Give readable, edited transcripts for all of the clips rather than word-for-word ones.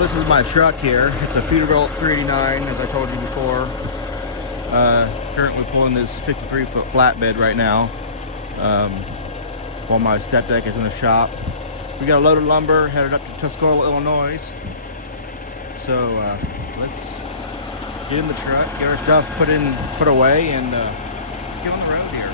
this is my truck here. It's a Peterbilt 389, as I told you before. Currently pulling this 53-foot flatbed right now, while my step deck is in the shop. We got a load of lumber headed up to Tuscola, Illinois. So let's get in the truck, get our stuff put away, and let's get on the road here.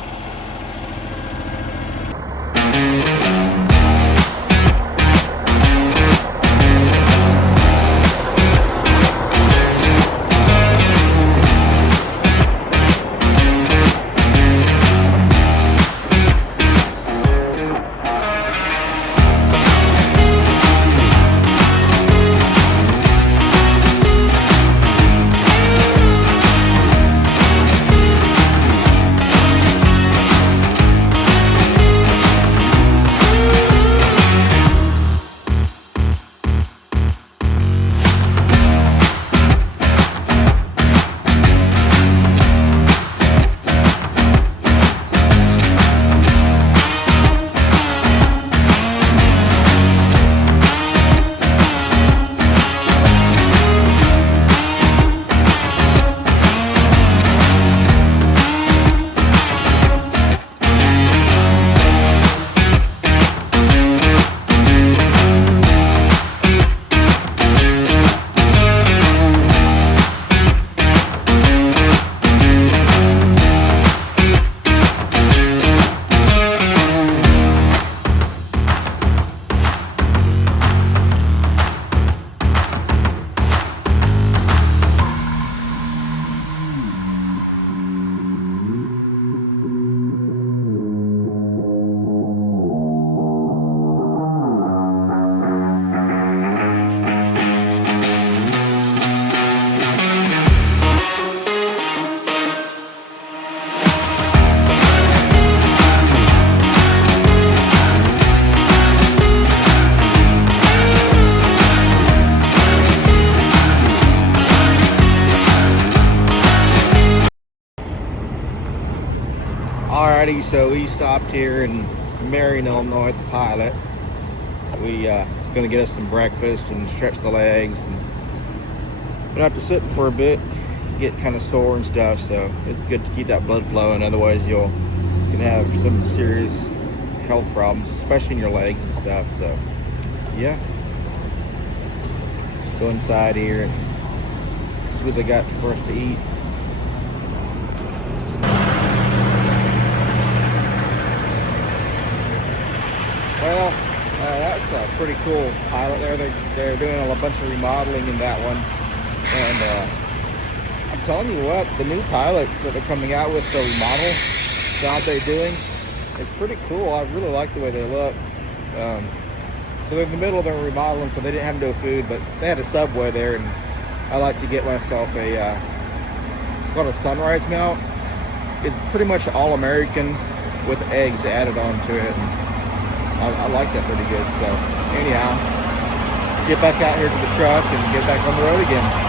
Alrighty, so we stopped here in Marion, Illinois at the Pilot. We gonna get us some breakfast and stretch the legs, and but after sitting for a bit, get kind of sore and stuff. So it's good to keep that blood flowing. Otherwise, you can have some serious health problems, especially in your legs and stuff. So yeah, let's go inside here and see what they got for us to eat. Well, that's a pretty cool Pilot there. They're doing a bunch of remodeling in that one. And I'm telling you what, the new Pilots that they're coming out with, the remodel job they're doing, it's pretty cool. I really like the way they look. So they're in the middle of their remodeling, so they didn't have no food, but they had a Subway there, and I like to get myself it's called a sunrise melt. It's pretty much all American with eggs added onto it. I like that pretty good. So anyhow, get back out here to the truck and get back on the road again.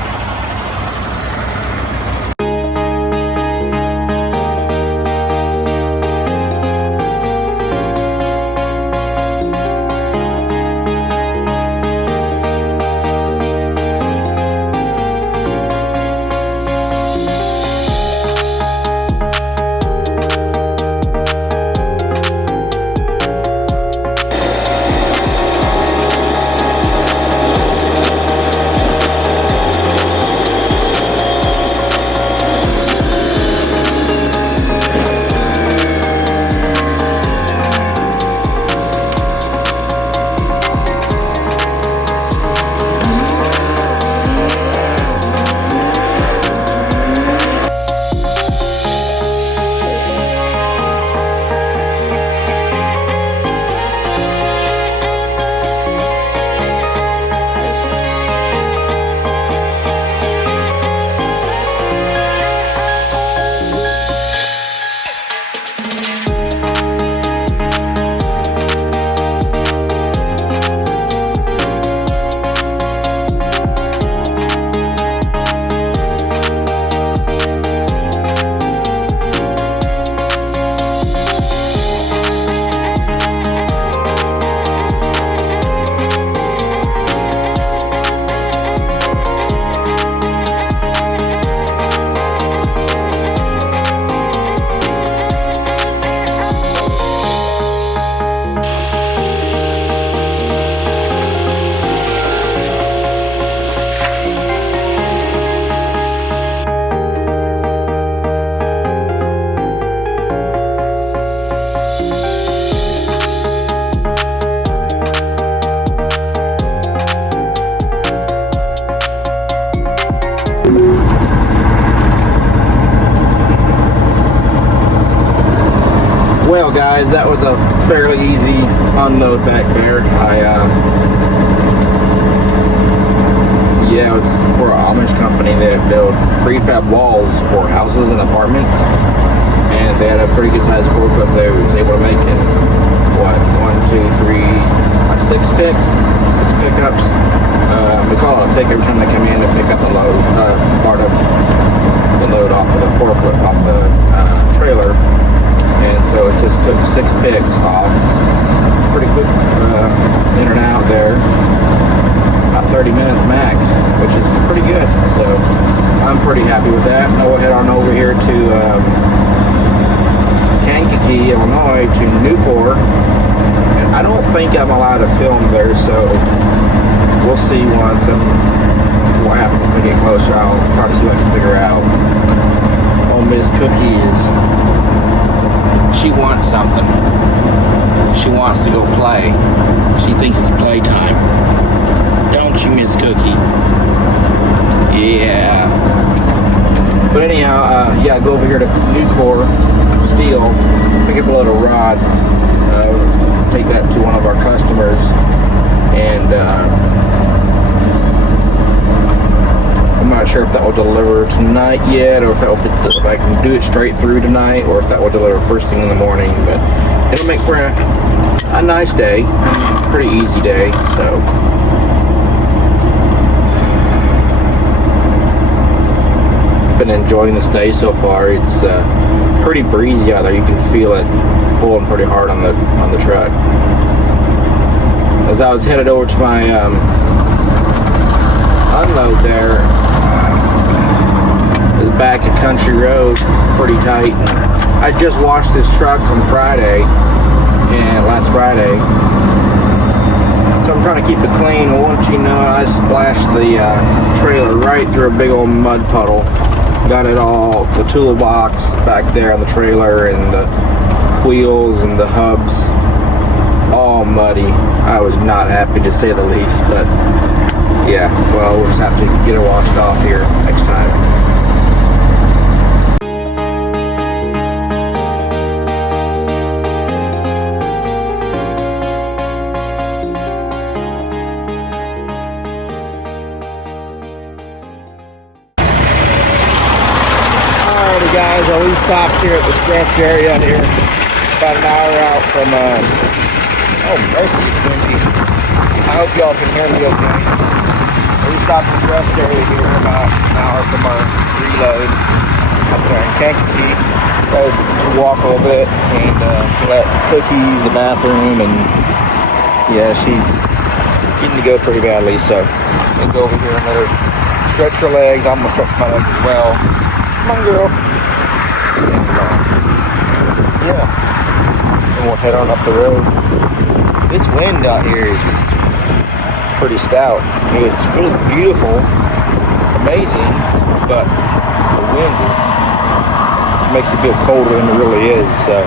Well, guys, that was a fairly easy unload back there. Yeah, it was for an Amish company that built prefab walls for houses and apartments, and they had a pretty good sized forklift. They were able to make in what, 1, 2, 3, like 6 pickups. We call it a pick every time they come in to pick up the load, part of the load off of the forklift, off the trailer. And so it just took 6 picks off. Pretty quick in and out there. About 30 minutes max, which is pretty good. So I'm pretty happy with that. Now we'll head on over here to Kankakee, Illinois, to Newport. And I don't think I'm allowed to film there, so we'll see once what happens as I get closer. I'll try to see what I can figure out. Oh, Miss Cookies. She wants something. She wants to go play. She thinks it's playtime. Don't you, Miss Cookie? Yeah. But anyhow, yeah, go over here to Newport Steel, pick up a load of rod, take that to one of our customers, and I'm not sure if that will deliver tonight yet, or if I can do it straight through tonight, or if that will deliver first thing in the morning. But it'll make for a nice day, pretty easy day. So been enjoying this day so far. It's pretty breezy out there. You can feel it pulling pretty hard on the truck. As I was headed over to my unload there, is back at Country Road, pretty tight. I just washed this truck on Friday, and last Friday, so I'm trying to keep it clean. And once you know, I splashed the trailer right through a big old mud puddle. Got it all, the toolbox back there on the trailer, and the wheels and the hubs, all muddy. I was not happy, to say the least, but yeah, well, we'll just have to get it washed off here next time. Guys, we stopped here at this rest area here, about an hour out from, oh mercy, it's windy. I hope y'all can hear me okay. We stopped at this rest area here about an hour from our reload up there in Kankakee. Tried to walk a little bit and let Cookie use the bathroom, and yeah, she's getting to go pretty badly, so we'll go over here and let her stretch her legs. I'm gonna stretch my legs as well. Come on, girl. Yeah, and we'll head on up the road. This wind out here is pretty stout. It feels beautiful, amazing, but the wind just makes it feel colder than it really is. So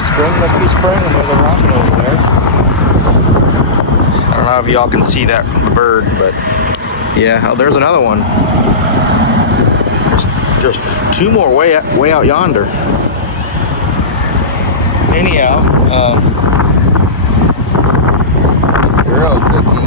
spring must be spring, and there's a robin over there. I don't know if y'all can see that bird, but yeah, oh, there's another one. There's 2 more way out yonder. Anyhow, girl Cookie.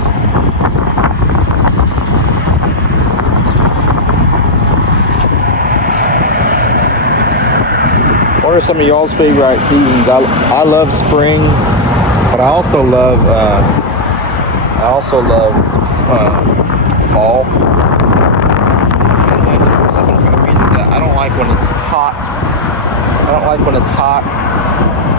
What are some of y'all's favorite seasons? I love spring, but I also love fall. I don't like when it's hot. I don't like when it's hot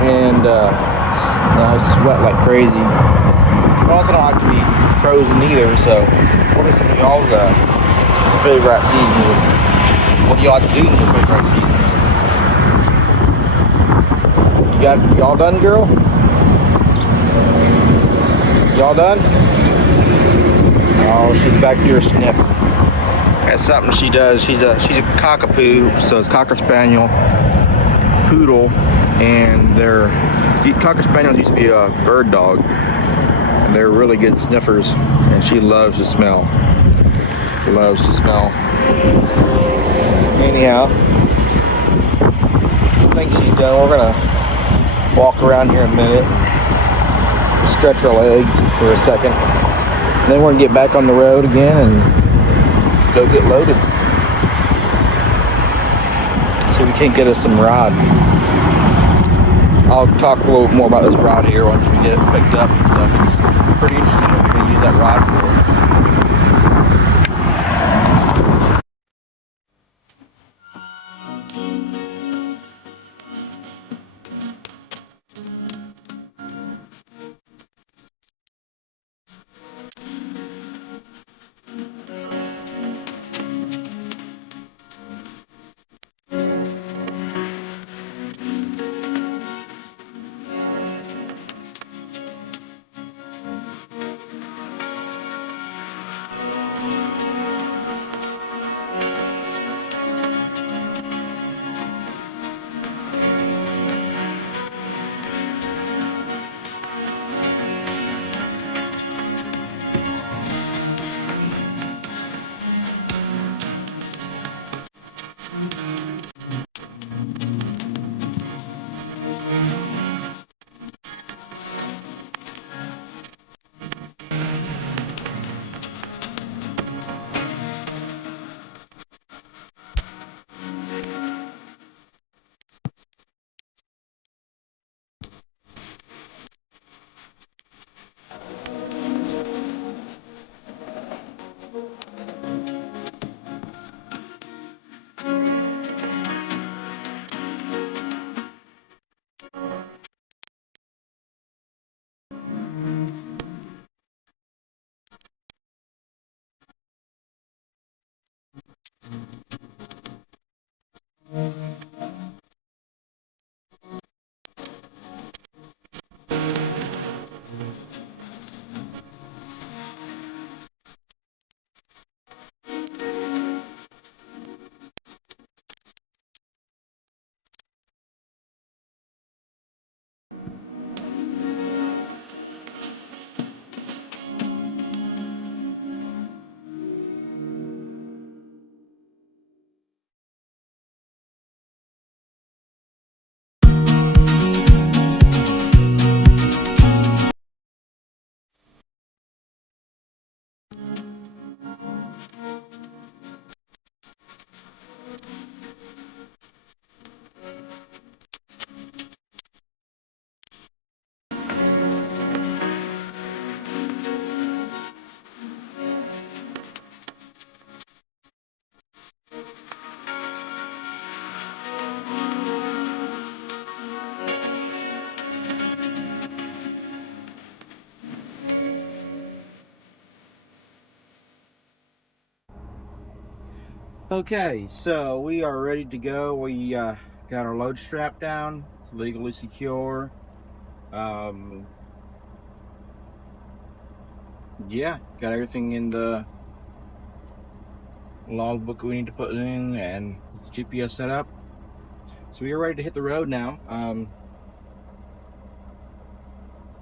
and I sweat like crazy. I also don't like to be frozen either. So, what are some of y'all's favorite seasons? What do you like to do in your favorite seasons? Y'all done, girl? Y'all done? Oh, she's back there sniffing. That's something she does. She's a cockapoo, so it's Cocker Spaniel, Poodle, and Cocker Spaniels used to be a bird dog. And they're really good sniffers, and she loves to smell. Anyhow, think she's done. We're gonna walk around here a minute, stretch our legs for a second, and then we're gonna get back on the road again and go get loaded. So we can get us some rod. I'll talk a little bit more about this rod here once we get it picked up and stuff. It's pretty interesting what we can use that rod for. Okay, so we are ready to go. We got our load strap down. It's legally secure. Yeah, got everything in the logbook we need to put in and GPS set up. So we are ready to hit the road now.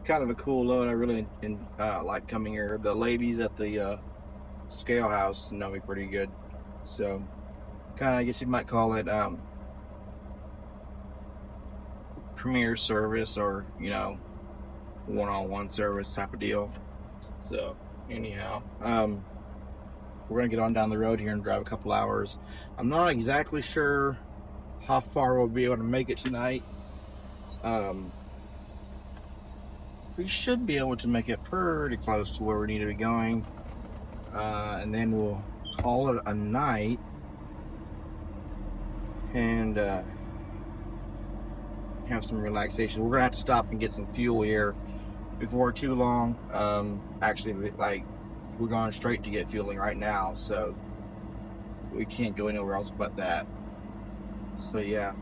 Kind of a cool load. I really like coming here. The ladies at the scale house know me pretty good. So kind of, I guess you might call it premier service, or one-on-one service type of deal. So anyhow, we're gonna get on down the road here and drive a couple hours. I'm not exactly sure how far we'll be able to make it tonight. We should be able to make it pretty close to where we need to be going, and then we'll call it a night and have some relaxation. We're gonna have to stop and get some fuel here before too long. Actually, like, we're going straight to get fueling right now, so we can't go anywhere else but that. So yeah,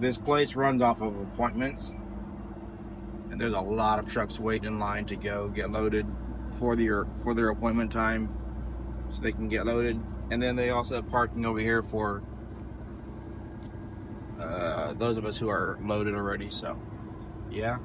this place runs off of appointments, and there's a lot of trucks waiting in line to go get loaded for their appointment time, so they can get loaded. And then they also have parking over here for those of us who are loaded already. So yeah.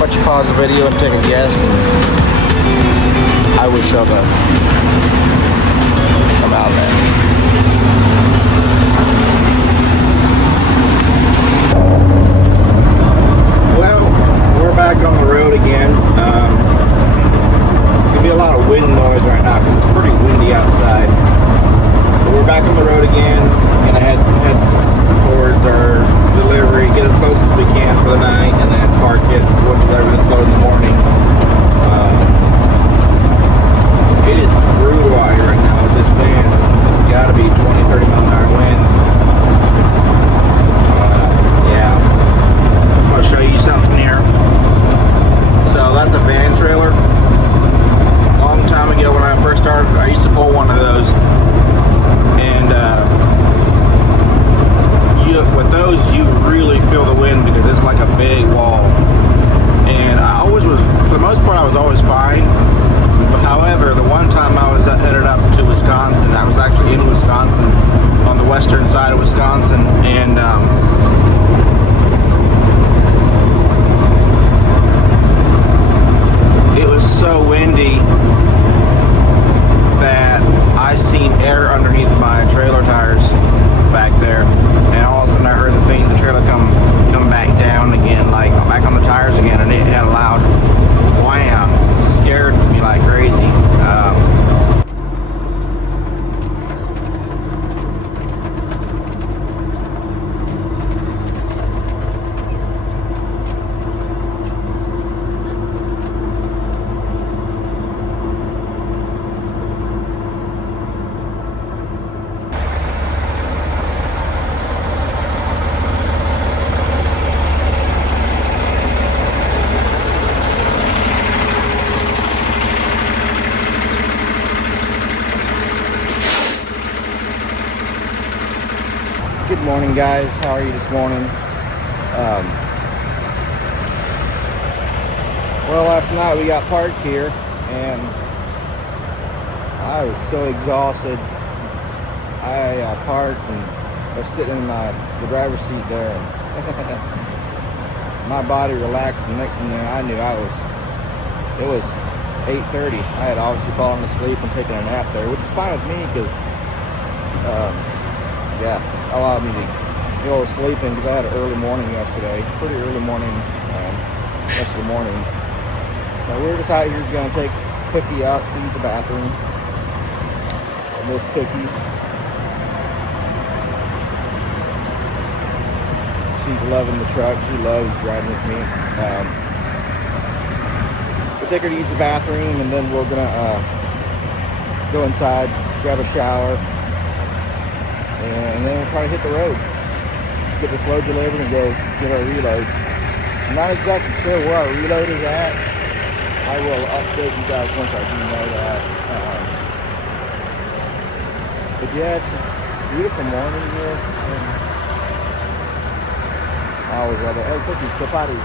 about you pause the video and take a guess, and I would show them about that. Well, we're back on the road again. It's gonna be a lot of wind noise right now because it's pretty windy outside. But we're back on the road again. Gonna head towards our delivery, get as close as we can for the night, and then park it. We'll deliver this load in the morning. It is brutal out here right now with this wind. It's got to be 20, 30 mile an hour winds. Yeah. I'll show you something here. So that's a van trailer. Long time ago when I first started, I used to pull one of those. And with those, you really feel the wind because it's like a big wall. And I always was, for the most part, I was always fine. However, the one time I was headed up to Wisconsin, I was actually in Wisconsin, on the western side of Wisconsin, and it was so windy that I seen air underneath my trailer tires back there, and all of a sudden I heard the trailer come back down again, like back on the tires again, and it had a loud wham. Scared me like crazy. Good morning, guys. How are you this morning? Well, last night we got parked here, and I was so exhausted. I parked and was sitting in the driver's seat there, and my body relaxed. And next thing I knew, it was 8:30. I had obviously fallen asleep and taken a nap there, which is fine with me because, yeah, allowed me to go sleeping because I had an early morning yesterday, pretty early morning, rest of the morning. So we're just out here going to take Cookie out to use the bathroom. I miss Cookie. She's loving the truck. She loves riding with me. We'll take her to use the bathroom, and then we're going to go inside, grab a shower, and then we'll try to hit the road. Get this load delivered and go get our reload. I'm not exactly sure where our reload is at. I will update you guys once I do know that. But yeah, it's a beautiful morning here. I always love it. Oh, Cookie, go potty.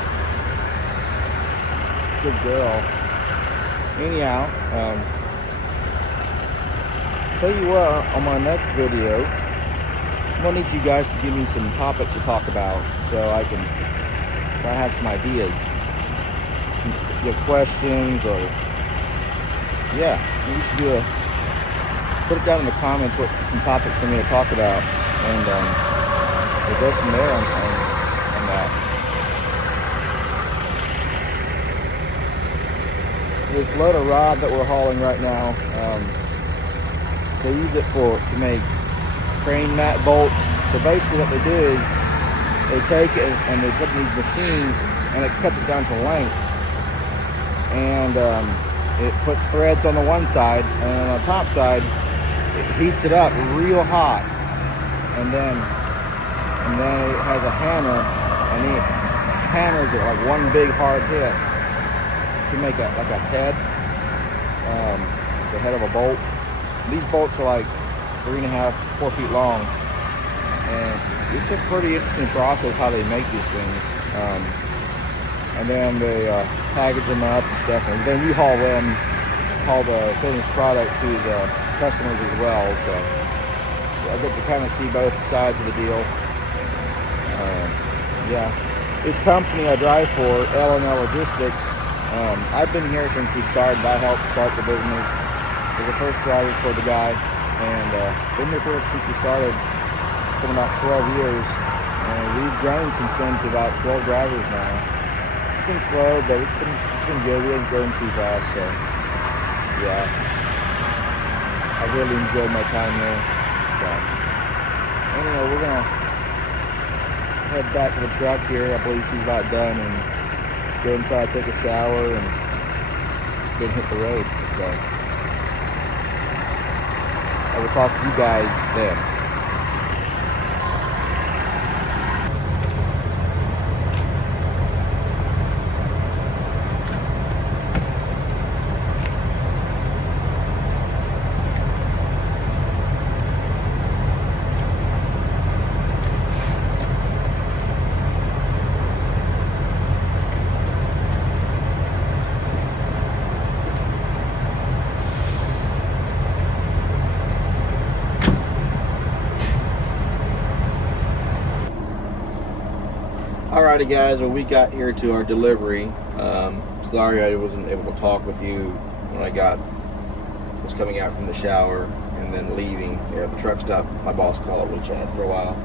Good girl. Anyhow, tell you what, on my next video, I'm gonna need you guys to give me some topics to talk about, so I have some ideas. If you have questions, or yeah, you should put it down in the comments what some topics for me to talk about, and we'll go from there on that. This load of rod that we're hauling right now, they use it to make crane mat bolts. So basically what they do is they take it and they put in these machines, and it cuts it down to length, and it puts threads on the one side, and on the top side it heats it up real hot, and then it has a hammer, and it hammers it like one big hard hit to make a head, the head of a bolt. These bolts are like 3.5 to 4 feet long, and it's a pretty interesting process how they make these things. And then they package them up and stuff, and then we haul the finished product to the customers as well. So I get to kind of see both sides of the deal. Yeah, this company I drive for, L&L Logistics, I've been here since we started. I helped start the business. I was the first driver for the guy, and been here since we started. It's been about 12 years, and we've grown since then to about 12 drivers now. It's been slow, but it's been good. We haven't grown too fast, so yeah. I really enjoyed my time here. So anyway, we're gonna head back to the truck here. I believe she's about done, and go inside, take a shower, and then hit the road. So I will talk to you guys then. Alrighty guys, well, we got here to our delivery. Sorry I wasn't able to talk with you when I was coming out from the shower and then leaving here at the truck stop. My boss called, we chatted for a while.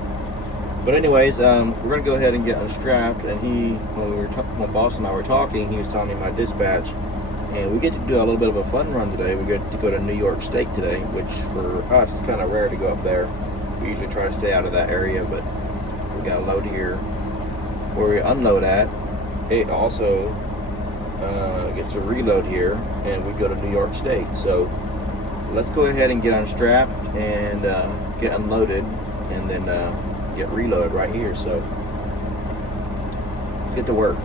But anyways, we're gonna go ahead and get unstrapped. And when my boss and I were talking, he was telling me my dispatch, and we get to do a little bit of a fun run today. We get to go to New York State today, which for us is kind of rare to go up there. We usually try to stay out of that area, but we got a load here where we unload at. It also gets a reload here, and we go to New York State. So let's go ahead and get unstrapped and get unloaded, and then get reloaded right here. So let's get to work.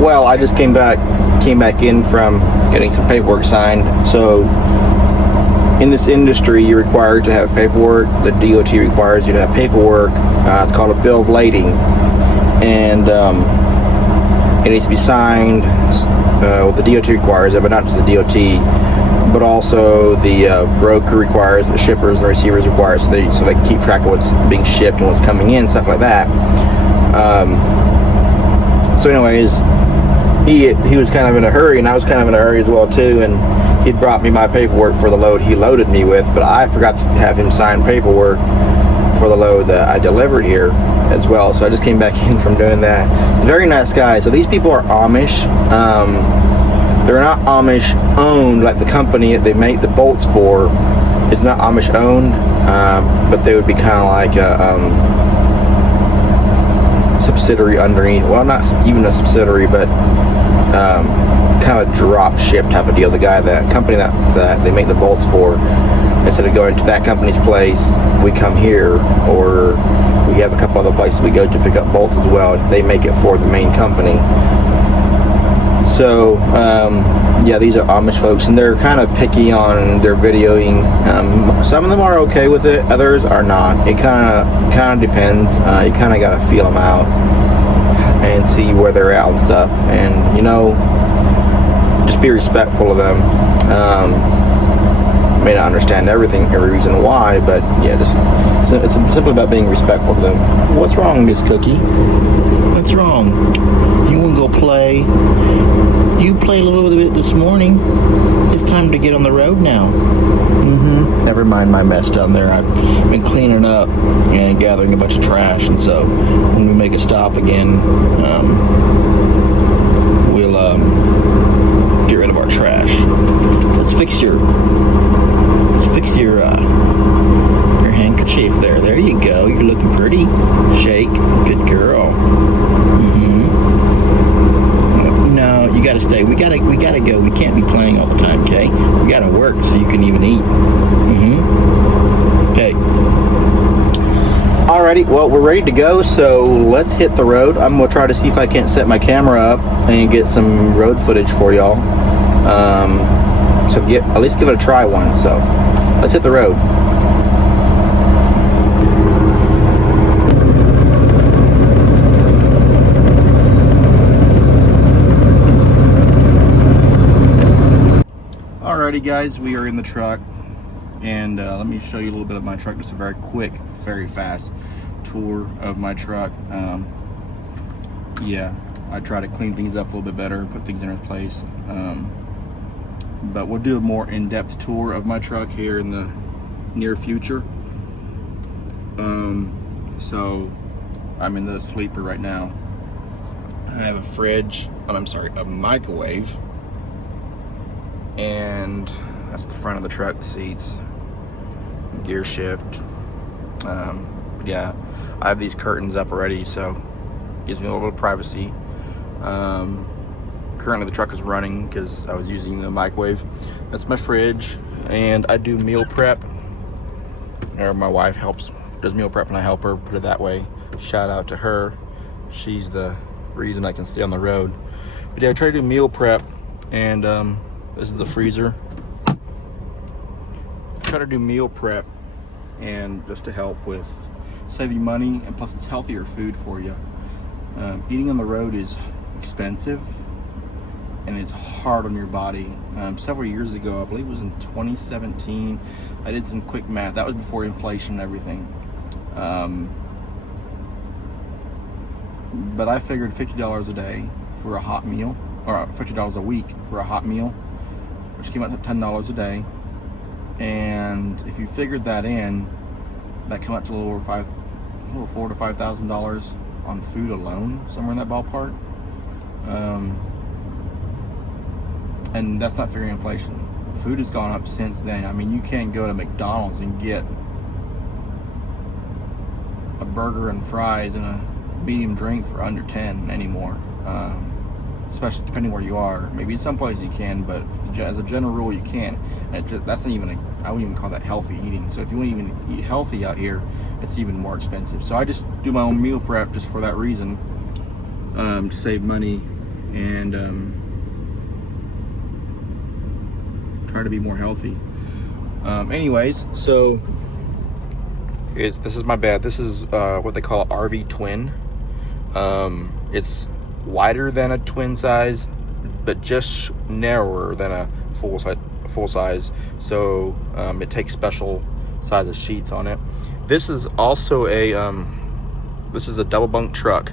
Well, I just came back in from getting some paperwork signed. So in this industry, you're required to have paperwork. The DOT requires you to have paperwork. It's called a bill of lading, and it needs to be signed. Well, the DOT requires it, but not just the DOT, but also the broker requires, the shippers and the receivers require, so they can keep track of what's being shipped and what's coming in, stuff like that. So anyways, he was kind of in a hurry, and I was kind of in a hurry as well too, and he brought me my paperwork for the load he loaded me with, but I forgot to have him sign paperwork for the load that I delivered here as well. So I just came back in from doing that. Very nice guy. So these people are Amish. They're not Amish owned, like the company that they make the bolts for is not Amish owned, but they would be kind of like a subsidiary underneath. Well, not even a subsidiary, but kind of a drop ship type of deal. The company that they make the bolts for instead of going to that company's place, we come here, or we have a couple other places we go to pick up bolts as well. They make it for the main company. So yeah, these are Amish folks, and they're kind of picky on their videoing. Some of them are okay with it, others are not. It kind of depends. You kind of got to feel them out and see where they're at and stuff, and you know, just be respectful of them. May not understand every reason why, but yeah, it's simply about being respectful to them. What's wrong, Miss Cookie? What's wrong? You want to go play? You played a little bit this morning. It's time to get on the road now. Never mind my mess down there. I've been cleaning up and gathering a bunch of trash, and so when we make a stop again, we'll get rid of our trash. Let's fix your handkerchief there. There you go. You're looking pretty. Shake. Good girl. No, you gotta stay. We gotta go. We can't be playing all the time, okay? We gotta work so you can even eat. Okay. Alrighty, well, we're ready to go, so let's hit the road. I'm gonna try to see if I can't set my camera up and get some road footage for y'all. So at least give it a try once. So let's hit the road. Alrighty guys, we are in the truck, and let me show you a little bit of my truck. Just a very quick, very fast tour of my truck. Yeah, I try to clean things up a little bit better, put things in their place. But we'll do a more in-depth tour of my truck here in the near future. So I'm in the sleeper right now. I have a fridge, a microwave, and that's the front of the truck, the seats, gear shift. But yeah, I have these curtains up already, so it gives me a little bit of privacy. Currently the truck is running because I was using the microwave. That's my fridge, and I do meal prep, or my wife does meal prep and I help her, put it that way. Shout out to her. She's the reason I can stay on the road. But yeah, I try to do meal prep, and this is the freezer. I try to do meal prep, and just to help with saving money, and plus it's healthier food for you. Eating on the road is expensive, and it's hard on your body. Several years ago, I believe it was in 2017, I did some quick math. That was before inflation and everything. But I figured $50 a day for a hot meal, or $50 a week for a hot meal, which came out to $10 a day. And if you figured that in, that came out to a little over $4,000 to $5,000 on food alone, somewhere in that ballpark. And that's not figuring inflation. Food has gone up since then. I mean, you can't go to McDonald's and get a burger and fries and a medium drink for under 10 anymore. Especially depending where you are. Maybe in some places you can, but as a general rule, you can't. And that's not even I wouldn't even call that healthy eating. So if you want to even eat healthy out here, it's even more expensive. So I just do my own meal prep just for that reason, to save money and try to be more healthy. Anyways, so this is my bed. This is what they call an RV twin. It's wider than a twin size, but just narrower than a full size. So it takes special size of sheets on it. This is also this is a double bunk truck.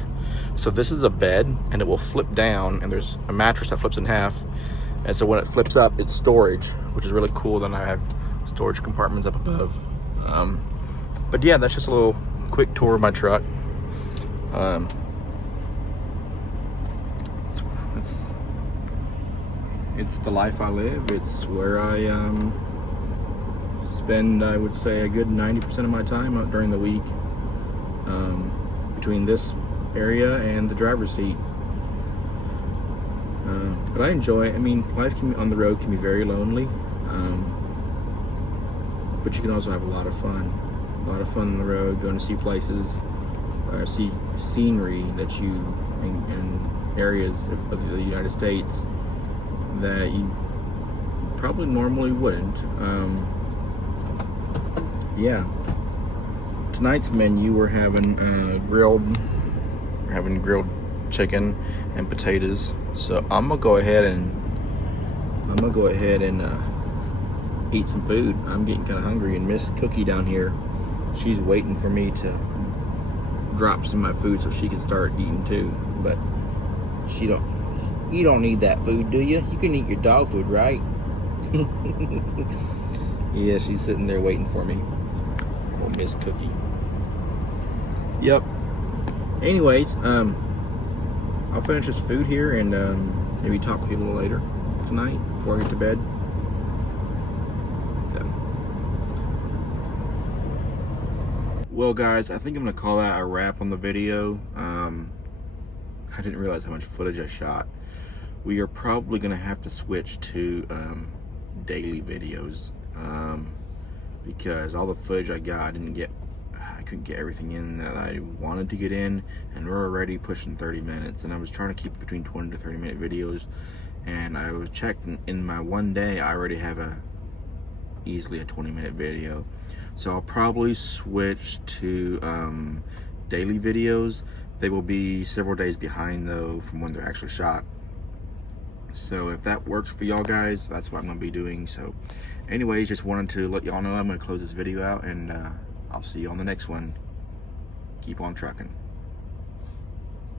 So this is a bed, and it will flip down, and there's a mattress that flips in half. And so when it flips up, it's storage, which is really cool. Then I have storage compartments up above. But yeah, that's just a little quick tour of my truck. It's the life I live. It's where I spend, I would say, a good 90% of my time out during the week, between this area and the driver's seat. But I enjoy it. I mean, life on the road can be very lonely. but you can also have a lot of fun. A lot of fun on the road, going to see places, see scenery that you in areas of the United States that you probably normally wouldn't. Yeah. Tonight's menu, we're having grilled chicken and potatoes. So I'm gonna go ahead and eat some food. I'm getting kind of hungry, and Miss Cookie down here, she's waiting for me to drop some of my food so she can start eating too. But you don't need that food, do you? You can eat your dog food, right? Yeah, she's sitting there waiting for me. Oh, Miss Cookie. Yep. Anyways, I'll finish this food here and maybe talk with you a little later tonight before I get to bed. So. Well, guys, I think I'm gonna call that a wrap on the video. I didn't realize how much footage I shot. We are probably gonna have to switch to daily videos because all the footage I got, I couldn't get everything in that I wanted to get in, and we're already pushing 30 minutes, and I was trying to keep between 20 to 30 minute videos, and I was checking in my one day, I already have easily a 20-minute video. So I'll probably switch to daily videos. They will be several days behind though from when they're actually shot. So if that works for y'all guys, that's what I'm gonna be doing. So anyways, just wanted to let y'all know I'm gonna close this video out, and I'll see you on the next one. Keep on trucking.